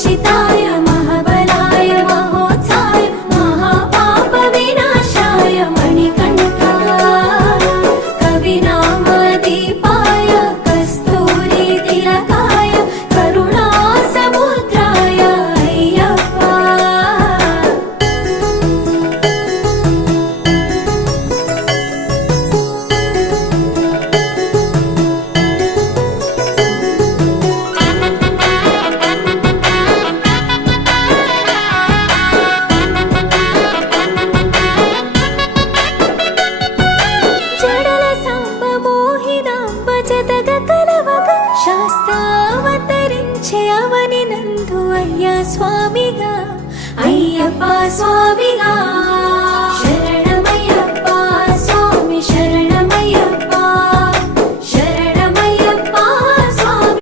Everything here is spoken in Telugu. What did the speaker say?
मोक्षिताय महाबलाय महोत्साय महापाप विनाशाय मणिकण्ठाय कविनामदीपाय कस्तूरी तिलकाय करुणासमुद्राय अय्यप्पा। జడల సాంబ మోహినాంబ జతగ కలవగ శాస్త్రావతరించే అవని నందు అయ్యా స్వామిగా అయ్యప్ప స్వామిగా।